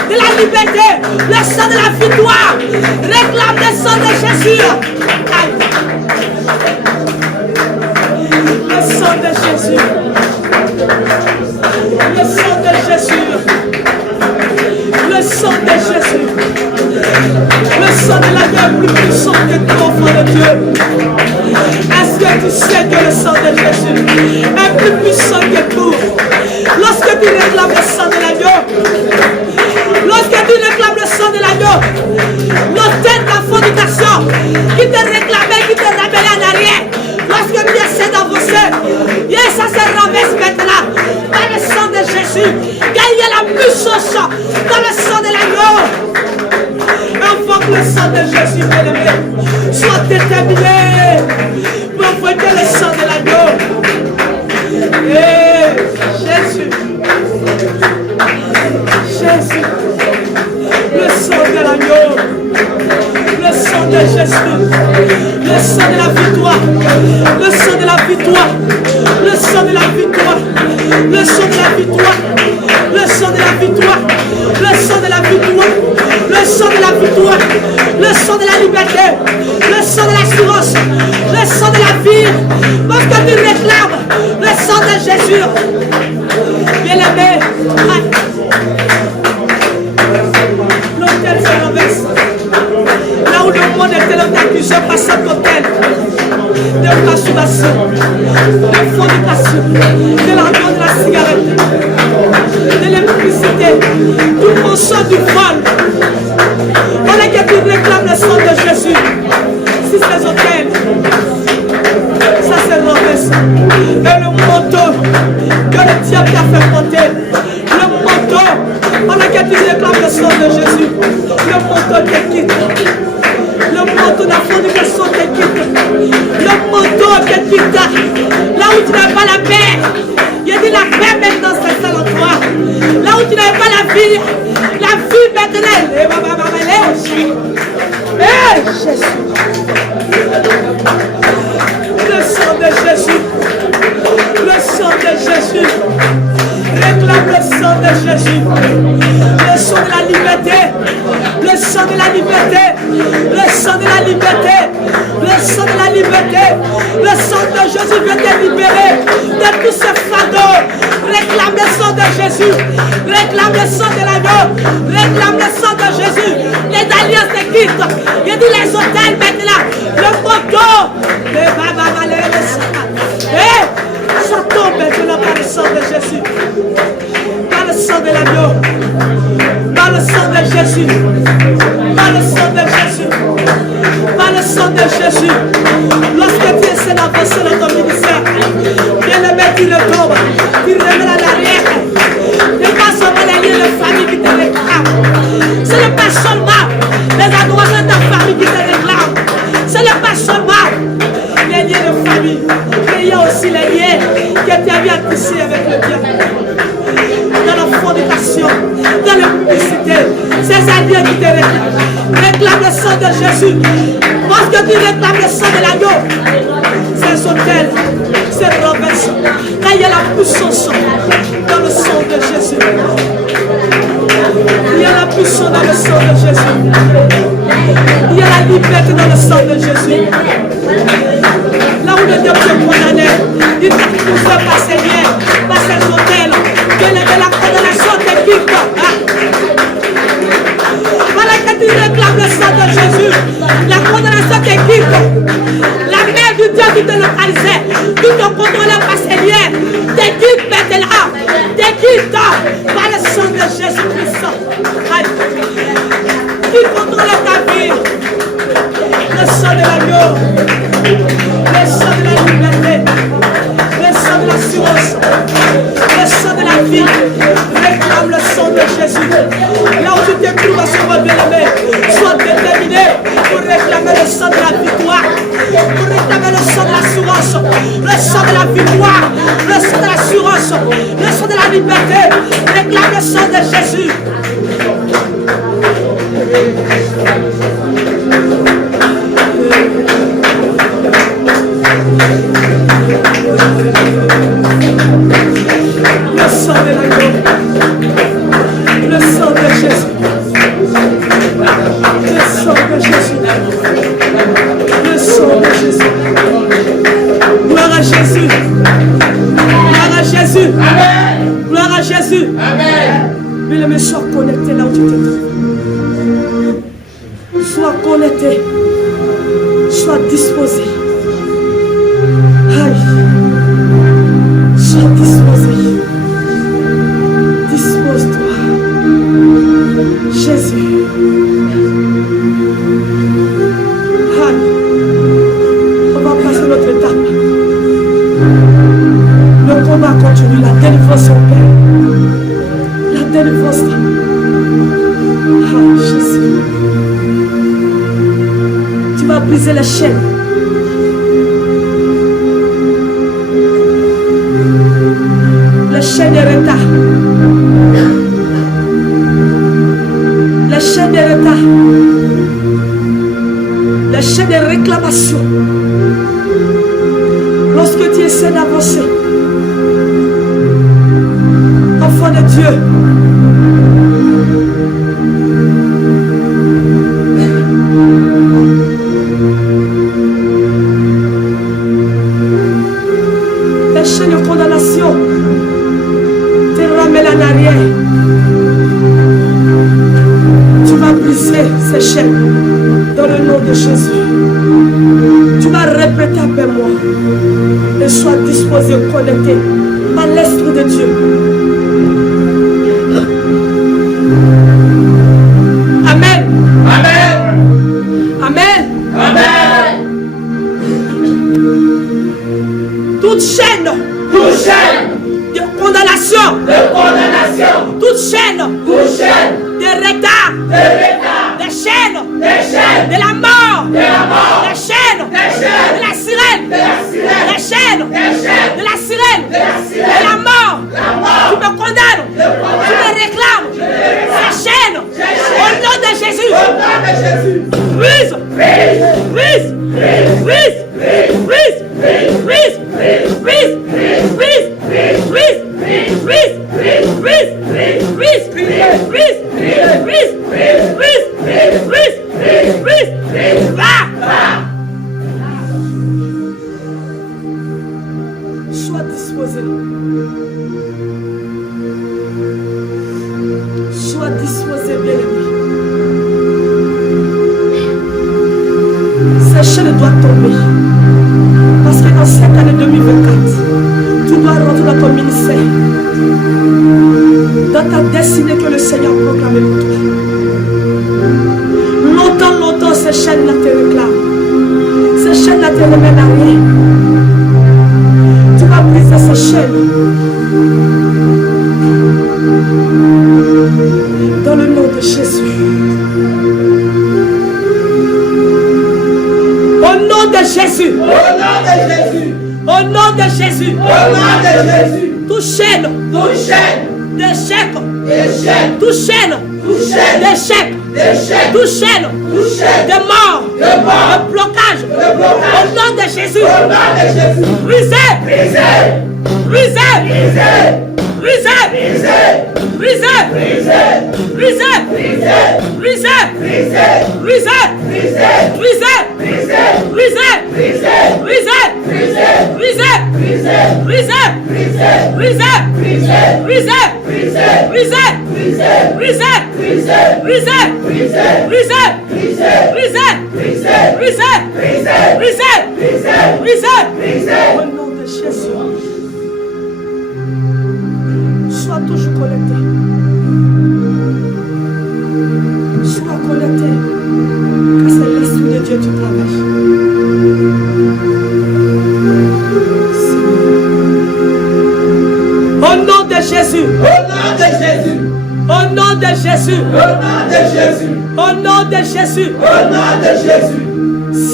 de la liberté, le sang de la victoire. Réclame le sang de Jésus. Aïe. Le sang de Jésus. Le sang de Jésus. Le sang de Jésus. Le sang de la gueule est plus puissant que tout, enfant de Dieu. Est-ce que tu sais que le sang de Jésus est plus puissant que tout? Lorsque tu réclames le sang de l'agneau, lorsque tu réclames le sang de l'agneau, l'autel de la fornication qui te réclamait, qui te rappelait en arrière, lorsque tu essaies d'avancer, yes, ça se rabaisse maintenant par le sang de Jésus, car il y a la puissance dans le sang de l'agneau. Invoque le sang de Jésus, bien-aimé, sois déterminé pour invoquer le sang de l'agneau. Hey, Jésus, Jésus, le sang de l'agneau, le sang de Jésus, le sang de la victoire, le sang de la victoire, le sang de la victoire, le sang de la victoire, le sang de la victoire, le sang de la victoire, le sang de la victoire, le sang de la liberté, le sang de l'assurance, le sang de la vie, parce que tu réclames le sang de Jésus. Bien-aimé, l'autel se renverse. Là où le monde était accusé par cet autel de masturbation, de fornication, de l'alcool, de la cigarette, de l'électricité, du mensonge, du vol. Voilà que tu réclames le sang de Jésus. Si ces hôtels, ça se renverse. Et le manteau que le diable t'a fait porter, le manteau, pendant que tu réclames le sang de Jésus, le manteau te quitte. Le manteau de la fornication te quitte. Le manteau te quitte. Là où tu n'as pas la paix, il y a dit la paix maintenant s'installe en toi. Là où tu n'avais pas la vie maintenant, hey, Jésus. Le sang de Jésus. Le sang de Jésus. Réclame le sang de Jésus. Le sang de la liberté. Le sang de la liberté. Le sang de la liberté. Le sang de la liberté. Le sang de Jésus vient te libérer de tous ces fardeaux. Réclame le sang de Jésus. Réclame le sang de l'agneau. Réclame le sang de Jésus. Les alliances te quittent. Il dit les hôtels maintenant. Le poteau. Ça tombe maintenant par le sang de Jésus. Par le sang de l'agneau. Par le sang de Jésus. Par le sang de Jésus. Par le sang de Jésus. Lorsque tu essaies d'avancer dans ton ministère, bien-aimé, tu retombes. Tu reviens en arrière. Ce n'est pas seulement les liens de famille qui te réclament. Ce n'est pas seulement les adorateurs de ta famille qui te réclament. Ce n'est pas seulement les liens de famille. Mais il y a aussi les liens que tu as bien tissés avec le bien. Dans la fornication, dans la publicité, ces alliés qui te réclament. Réclame le sang de Jésus. Parce que tu réclames le sang de l'agneau, ces hôtels se renversent. Là, il y a la puissance dans le sang de Jésus. Il y a la puissance dans le sang de Jésus. Il y a la liberté dans le sang de Jésus. Là où le diable te condamnait, il t'a poussé par ses liens, par ses hôtels, que la condamnation te quitte. Voilà que tu réclames le sang de Jésus. La condamnation te quitte. La mère du Dieu qui te localisait, qui te contrôlait par ses liens, te quitte maintenant. Te quitte par le sang de Jésus-Christ. Qui contrôle ta vie. Le sang de l'agneau. Le sang de la liberté. Le sang de l'assurance. Le sang de la vie. Réclame le sang de Jésus. Là où tu t'es pris dans ce monde bien-aimé. Sois déterminé pour réclamer le sang de la victoire, pour réclamer le sang de l'assurance, le sang de la victoire, le sang de l'assurance, le sang de la liberté. Réclame le sang de Jésus. Le sang de l'agneau, le sang de Jésus, le sang de Jésus, le sang de Jésus. Gloire à Jésus, gloire à Jésus, gloire à Jésus. Mais le méchant connecté là où tu te trouves. Sois connecté, sois disposé. Aïe, sois disposé. Dispose-toi. Jésus. Aïe. On va passer notre étape. Le combat continue, la délivrance opère. La délivrance. Aïe, Jésus. Tu vas briser les chaînes. Les chaînes de retard. Les chaînes de retard. Les chaînes de réclamation. Lorsque tu essaies d'avancer, enfant de Dieu, les chaînes de condamnation te ramènent en arrière. Tu vas briser ces chaînes dans le nom de Jésus. Tu vas répéter après moi et sois disposé, connecté par l'Esprit de Dieu. Amen. Amen. Amen. Amen. Toute chaîne de condamnation, toute chaîne de retard, des chaînes de la mort, des chaînes de la sirène, des chaînes de la sirène, de la mort. Tu me condamnes, tu me réclames ces chaînes au nom de Jésus. Brise, brise, brise, brise, brise, brise, brise, brise, brise, brise, brise, brise, va. Sois disposé. Sois disposé, bien-aimé. Ces chaînes doivent tomber. Parce que dans cette année 2024, tu dois rentrer dans ton ministère, dans ta destinée que le Seigneur a proclamée pour toi. Longtemps, ces chaînes-là te réclament. Ces chaînes-là te remènent à rien. Tu vas briser ces chaînes. Dans le nom de Jésus. Au nom de Jésus. Au nom de Jésus. Toute chaîne d'échec. Toute chaîne d'échec. Toute chaîne de mort. De blocage. Au nom de Jésus. Brisez. Brisez. Brisez. Brisez. Brisez. Brisez. Brisez. Au nom de Jésus. Sois toujours connecté. Sois connecté. Car c'est l'Esprit de Dieu qui travaille. Au nom de Jésus. Au Au nom de Jésus. Au nom de Jésus. Au nom de Jésus. Au nom de Jésus.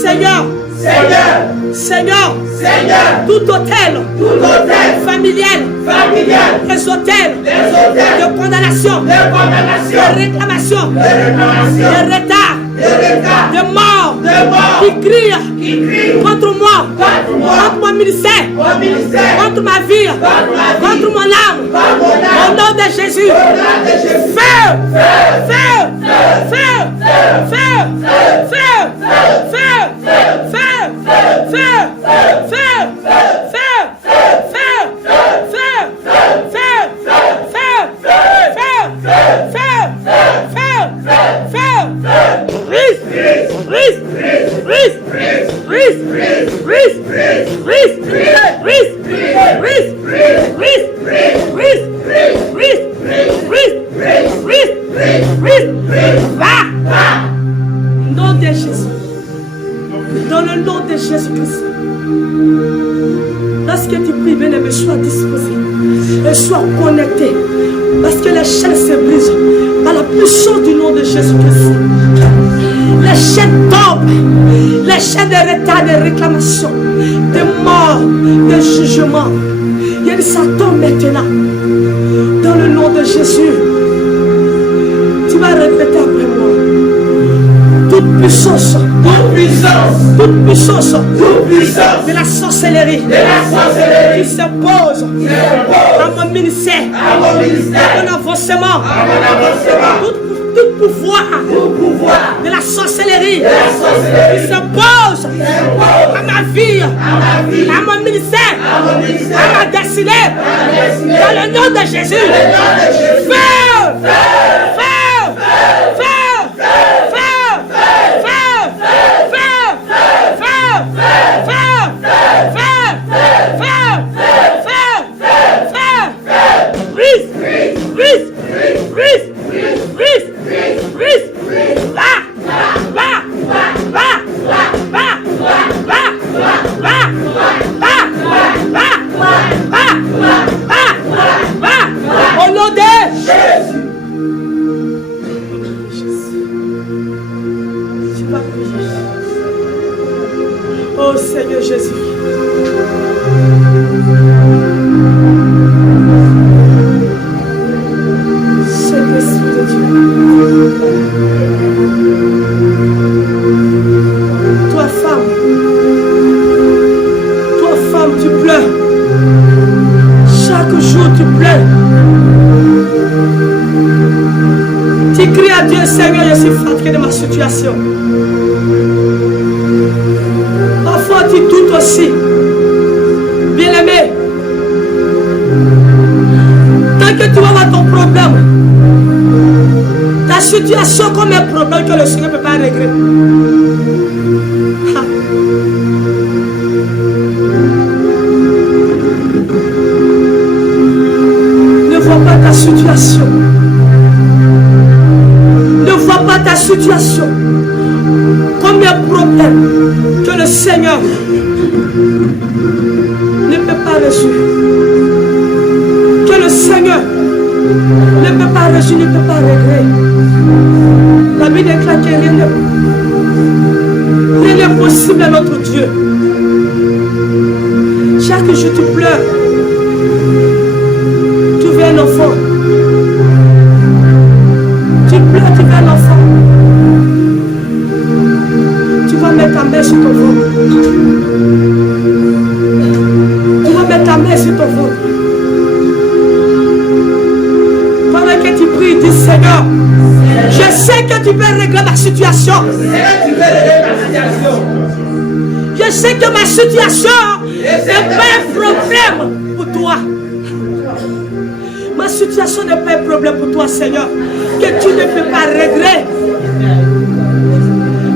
Seigneur. Seigneur. Seigneur. Seigneur. Tout hôtel. Tout hôtel. Familial. Familial. Les hôtels. Les hôtels. De condamnation. De condamnation. De réclamation. De réclamation. De retard. De retard. De mort. De mort. Qui crie. Qui crie. Contre moi. Contre moi. Contre mon ministère. Au ministère. Contre ma vie. Contre ma vie. Contre mon âme. Par mon âme. Au nom de Jésus. Au nom de Jésus. Feu. Feu. Feu. Feu. Feu. Feu. Feu. Feu. Feu. Feu. Feu. Feu. Feu. Feu. Nom de Jésus. Dans le nom de Jésus-Christ. Lorsque tu pries, bien-aimé, sois disposé et sois connecté. Parce que les chaînes se brisent par la puissance du nom de Jésus-Christ. Les chaînes tombent. Les chaînes de retard, de réclamation, de mort, de jugement. Il y a ça tombe maintenant. Dans le nom de Jésus. Tu vas répéter après moi. Toute puissance. Toute puissance. Toute puissance. Toute puissance. De la sorcellerie. De la sorcellerie. Qui s'impose à mon ministère. À mon ministère. À mon avancement. À mon avancement. Tout pouvoir. Tout pouvoir. De la sorcellerie. De la sorcellerie. Qui s'impose à ma vie. À ma vie. À mon ministère. À mon ministère. À ma destinée. À ma destinée. Dans le nom de Jésus. Dans le nom de Jésus. Feu. Feu. Feu. Feu. Au nom de Jésus. Oh Seigneur Jésus. Saint-Esprit de Dieu. Toi femme, tu pleures. Chaque jour tu pleures. Tu cries à Dieu, Seigneur, je suis fatigué de ma situation. Parfois tu doutes aussi. Bien-aimé, tant que tu vas voir ton problème, ta situation comme un problème que le Seigneur ne peut pas régler. Ne vois pas ta situation. Ne vois pas ta situation comme un problème que le Seigneur ne peut pas résoudre. Que le Seigneur ne peut pas résoudre, ne peut pas régler. La Bible déclare que rien n'est possible à notre Dieu. Chaque jour tu pleures. Tu veux un enfant. Tu pleures, tu veux un enfant. Tu vas mettre ta main sur ton ventre. Tu vas mettre ta main sur ton ventre. Pendant que tu pries, dis Seigneur, je sais que tu peux régler ma situation. Je sais que ma situation n'est pas un problème pour toi. Ma situation n'est pas un problème pour toi, Seigneur, que tu ne peux pas régler.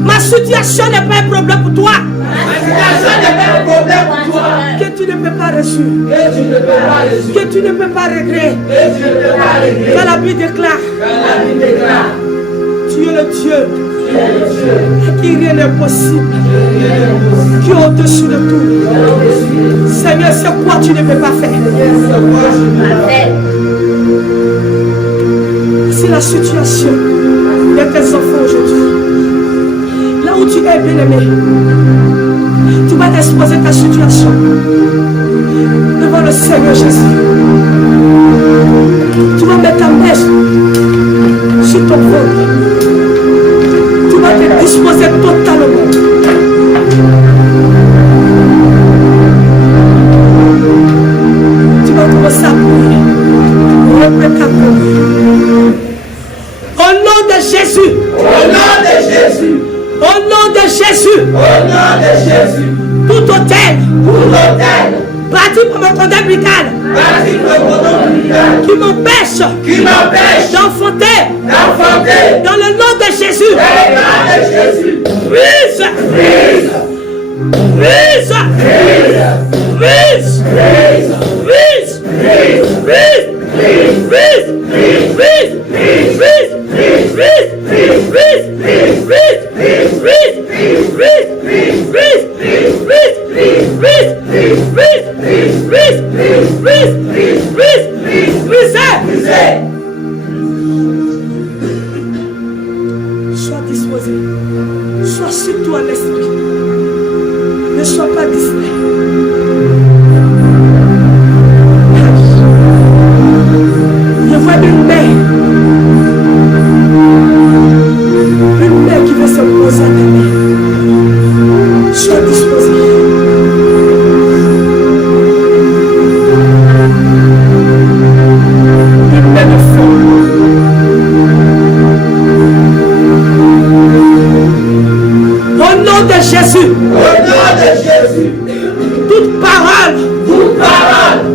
Ma situation n'est pas un problème pour toi. Que tu ne peux pas résoudre. Que tu ne peux pas régler. Que la Bible déclare. Tu es le Dieu. Qui rien n'est possible. Qui est au-dessus de tout. Seigneur, c'est quoi tu ne peux pas faire? Si choisis la situation de tes enfants aujourd'hui. Là où tu es bien-aimé, tu vas exposer ta situation devant le Seigneur Jésus. Tu vas mettre ta main sur ton ventre. Tu vas te disposer totalement. Tu vas commencer à prier. Répète après. Au nom de Jésus. Au nom de Jésus. Au nom de Jésus. Au nom de Jésus. Tout hôtel. Tout hôtel. Bâti par mon contact vital. Bâti par mon contact vital. Qui m'empêche. Qui m'empêche. D'enfanter. D'enfanter. Dans le nom de Jésus. Dans le nom de Jésus. Brise. Brise. Brise. Brise. Brise. Brise. Brise. Brise. Brise. Brise. Sois disposé. Sois sur toi l'esprit. Ne sois pas distrait. Je vois une main qui veut se poser à tes mains. Sois disposé. Une main de feu. Au nom de Jésus. Au nom de Jésus. Toute parole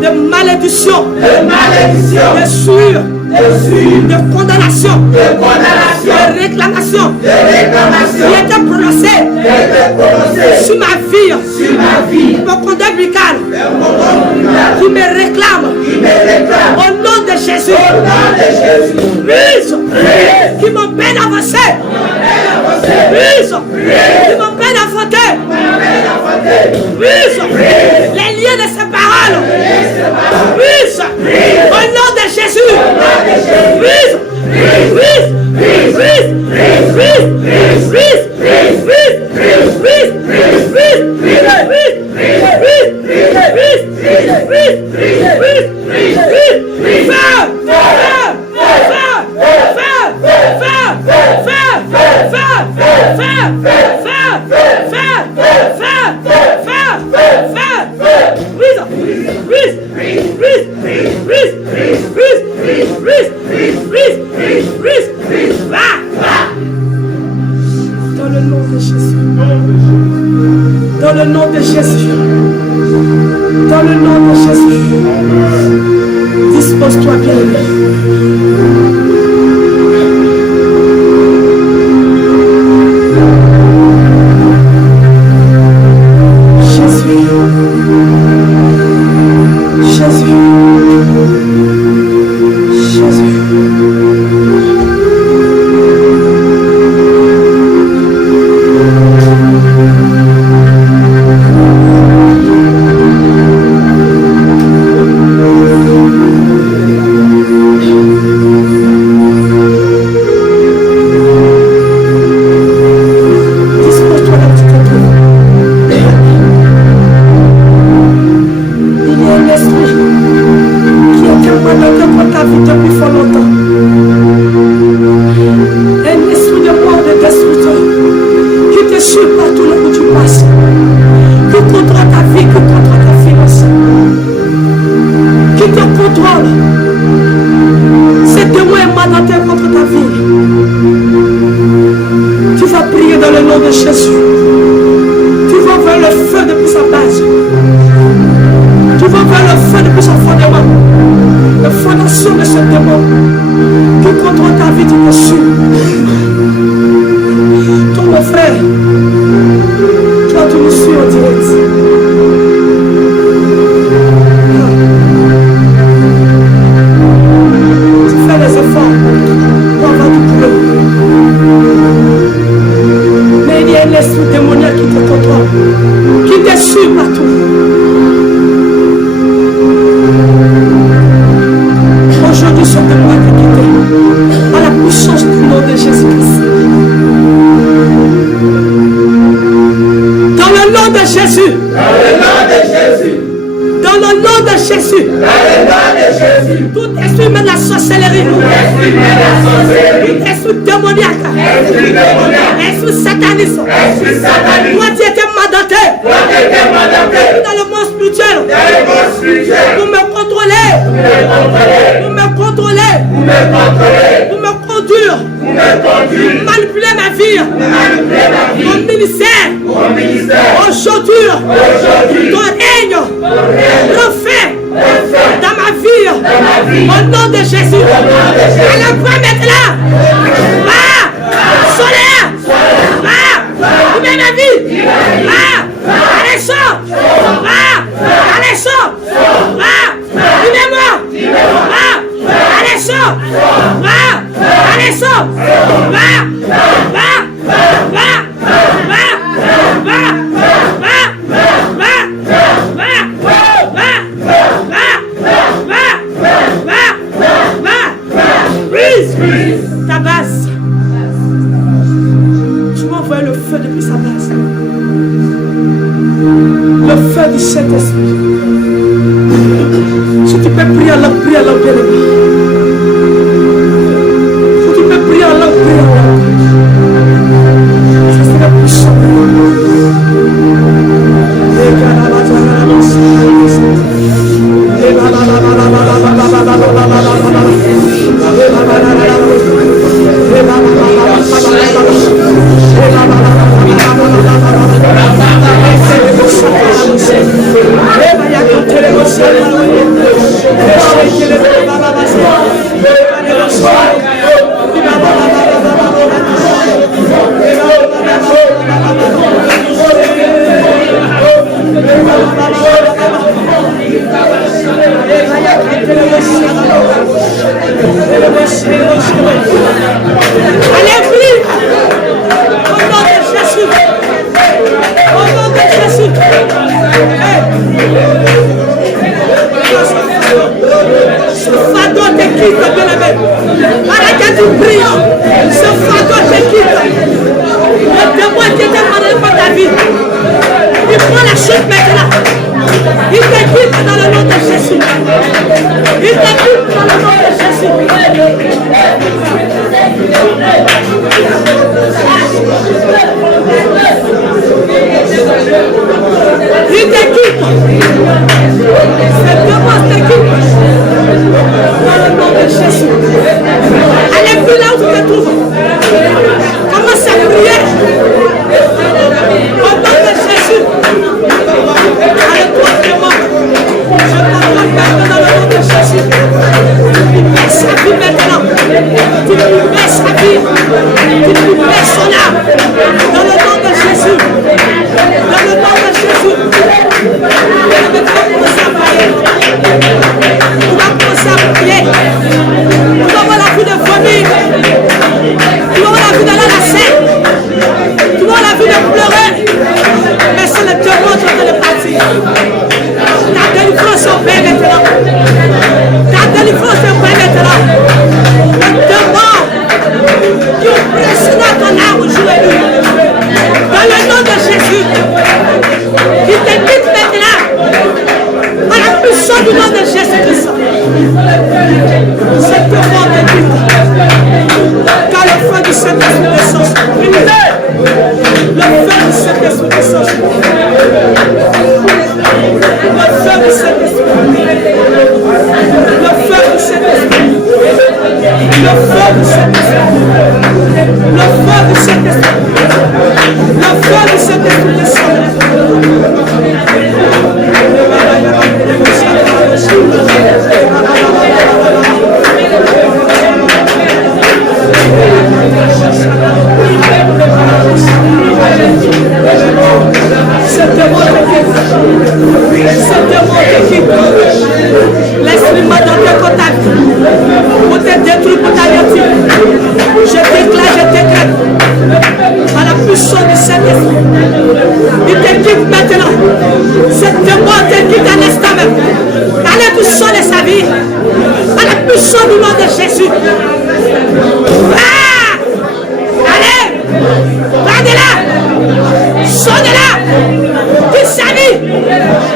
de malédiction, de sûre, de condamnation, de réclamation, qui était prononcée sur ma vie, mon conduite buccale, qui me réclame, au nom de Jésus, qui m'empêche d'avancer, qui m'empêche d'enfanter, les liens de ces paroles, au nom de Jésus, dans le nom de Jésus, dans le nom de Jésus, dans le nom de Jésus, dispose-toi bien. Aujourd'hui, souhaite-moi te quitter. Jésus. Dans le nom de Jésus. Dans le nom de Jésus. Dans le nom de Jésus. Tout esprit de la sorcellerie. Tout esprit démoniaque. Esprit sataniste. Toi tu étais mandaté. Dans le monde spirituel. Pour me contrôler. Pour me contrôler. Pour me conduire. Manipuler ma vie. Mon ministère. Aujourd'hui. Ton règne. Refait dans ma vie. Au nom de Jésus. Allez, pas maintenant. Va. Soleil. Va. Oublie ma vie. Va. Allez, sors. Va. Allez, sors. Va. Oublie-moi. Va. Allez, sors. Va. Allez, sors. Va. Va. Va. Va. Va. Ta base. Tu m'as envoyé le feu depuis sa base. Le feu du Saint-Esprit. Si tu peux prier en langue, prie en langue, bien-aimé. Si tu peux prier en langue, prie en langue. Ça sera puissant.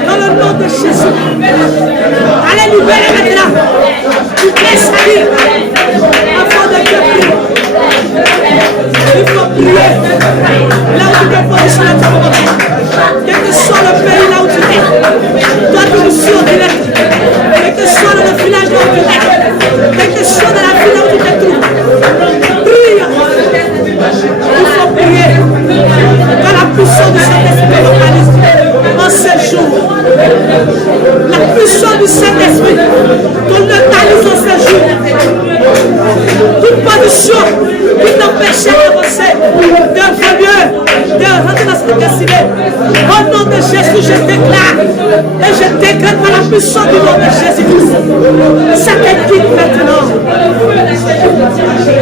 Dans le nom de Jésus. Allez libérer maintenant. Tu peux salir. Afin de te prier. Il faut prier. Là où tu te positionnes à ta volonté. Quel que soit le pays là où tu es. Toi tu es sur direct. Quel que soit le village là où tu es. Quel que soit dans la ville là où tu te trouves. Prie. Il faut prier. Dans la puissance du Saint-Esprit localise en ce jour. La puissance du Saint-Esprit qu'on localise en ce jour. Toute position qui t'empêchait d'avancer, d'évoluer, de rentrer dans cette destinée. Au nom de Jésus, je déclare et je décrète par la puissance du nom de Jésus-Christ. Ça te quitte maintenant.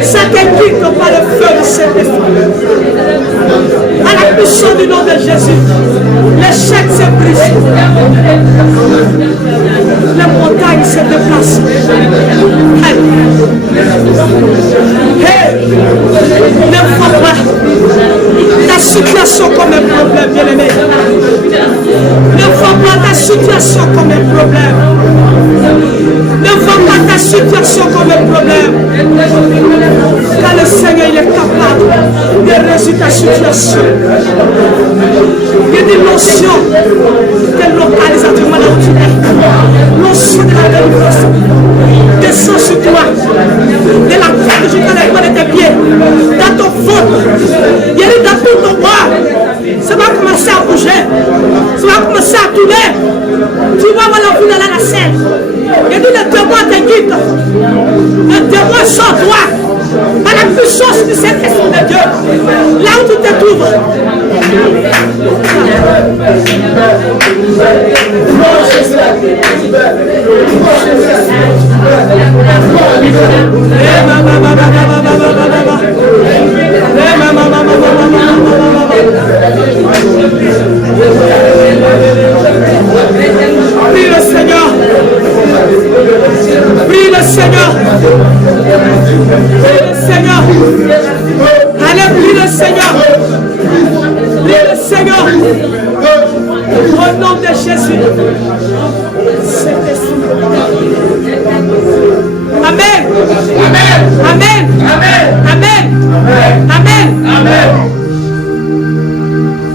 Ça te quitte par le feu du Saint-Esprit. À la puissance du nom de Jésus, l'échec se brise. Les montagnes se déplacent. Hey, ne vois pas ta situation comme un problème, bien-aimé. Ne vois pas ta situation comme un problème. Ne vois pas ta situation comme un problème. Car le Seigneur, il est capable de résoudre ta situation. Il y a des notions de localisation là où tu es. Notion de la délivrance. Descends sur toi. De la tête jusqu'à la pointe de tes pieds. Dans ton ventre. Il y a dans tout ton bras. Ça va commencer à bouger. Ça va commencer à tourner. Tu vas voir la vie de la scène. Il y a dit le démon te guide. Le démon sans toi. Par la puissance du Saint-Esprit de Dieu. Là où tu te trouves. Prie le Seigneur. Prie le Seigneur. Prie le Seigneur. Allez, prie le Seigneur. Prie le Seigneur. Au nom de Jésus. Amen. Amen. Amen. Amen. Amen. Amen.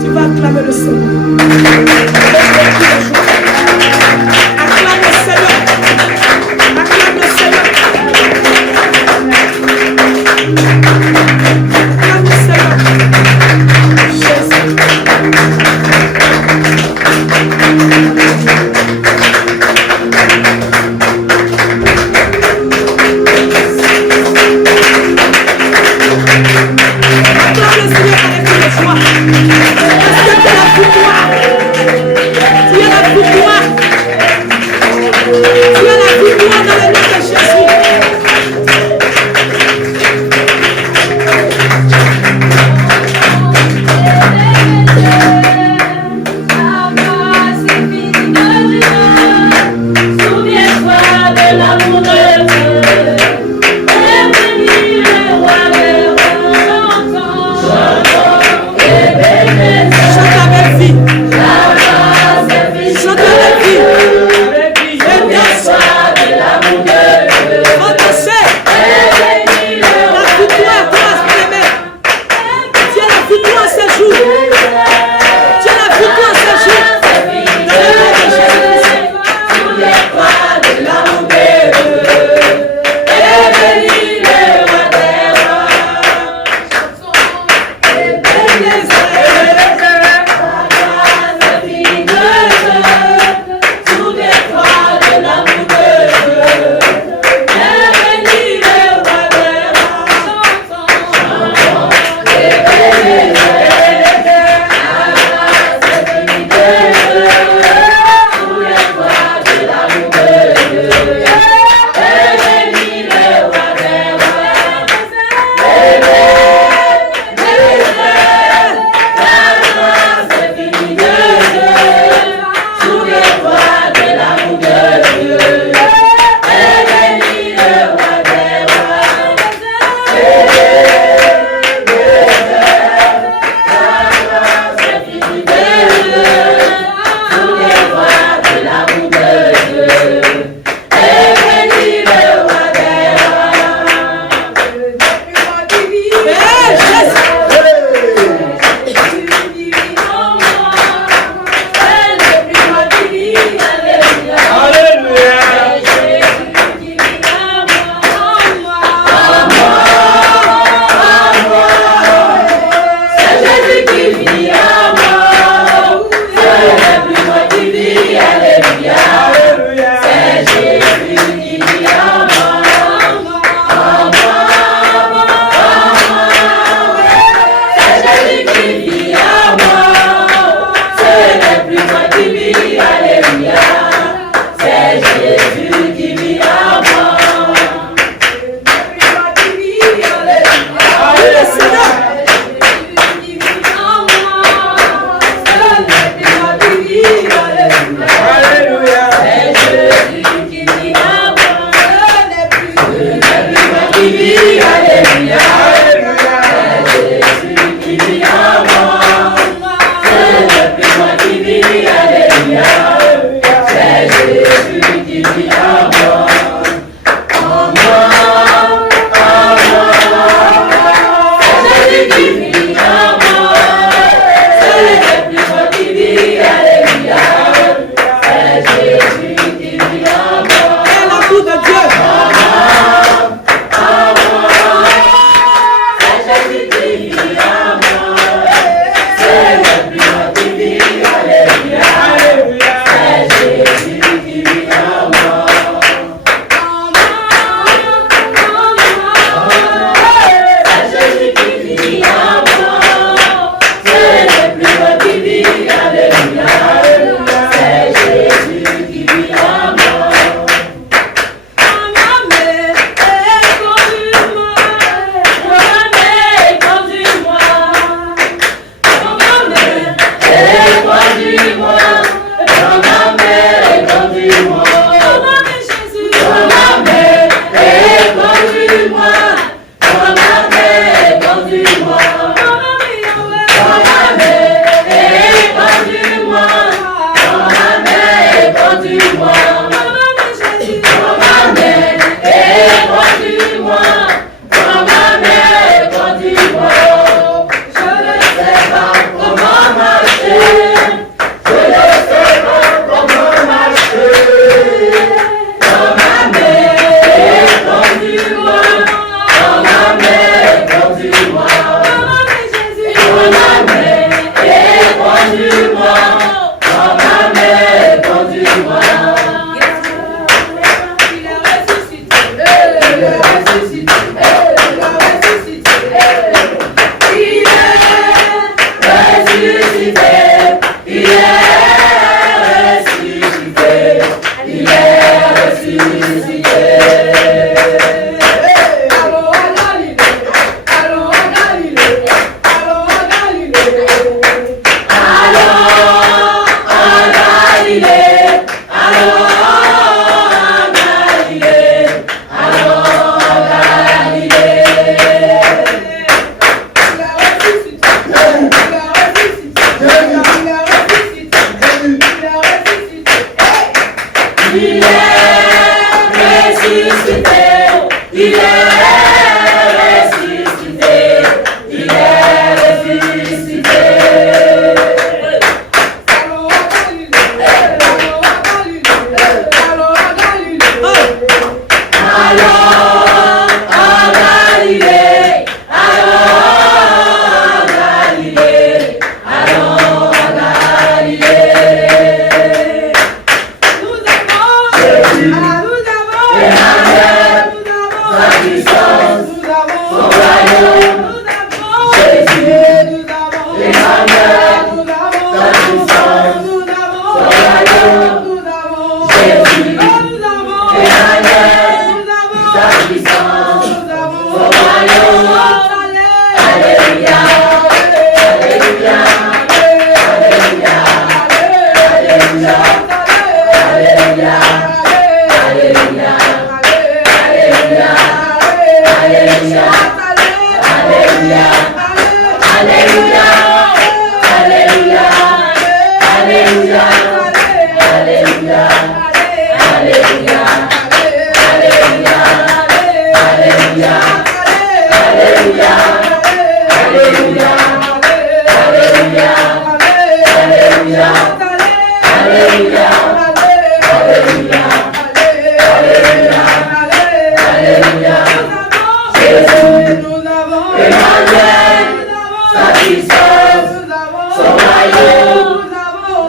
Tu vas acclamer le Seigneur. Acclame le Seigneur. Acclame le Seigneur. Acclame le Seigneur. Jésus. Acclame le Seigneur.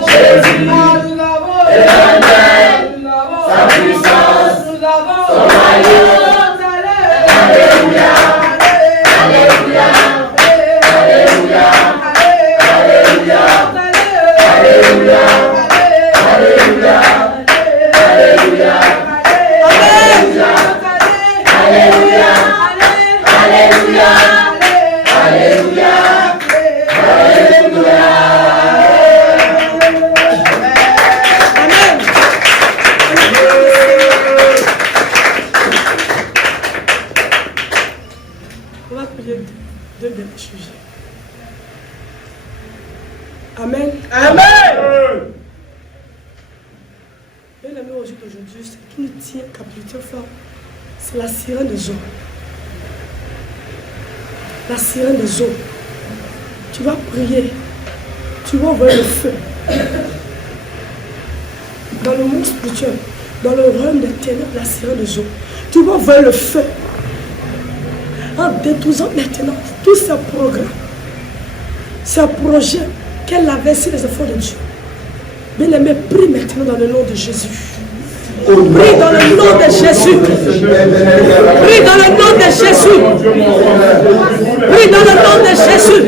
Jésus, l'éternel, sa puissance, son royaume. Alléluia, Alléluia, Alléluia, Alléluia, Alléluia, Alléluia, Alléluia, Alléluia, Alléluia, Alléluia, Alléluia. On va prier deux derniers sujets. Amen. Amen. Bien-aimé, au jour d'aujourd'hui, ce qui nous tient captivité fort, c'est la sirène des eaux. La sirène des eaux. Tu vas prier. Tu vas envoyer le feu. Dans le monde spirituel, dans le royaume des ténèbres, la sirène des eaux. Tu vas envoyer le feu. En détruisant maintenant tous ces programmes, ces projets qu'elle avait sur les enfants de Dieu. Bien-aimé, prie maintenant dans le nom de Jésus. Prie dans le nom de Jésus. Prie dans le nom de Jésus. Prie dans le nom de Jésus.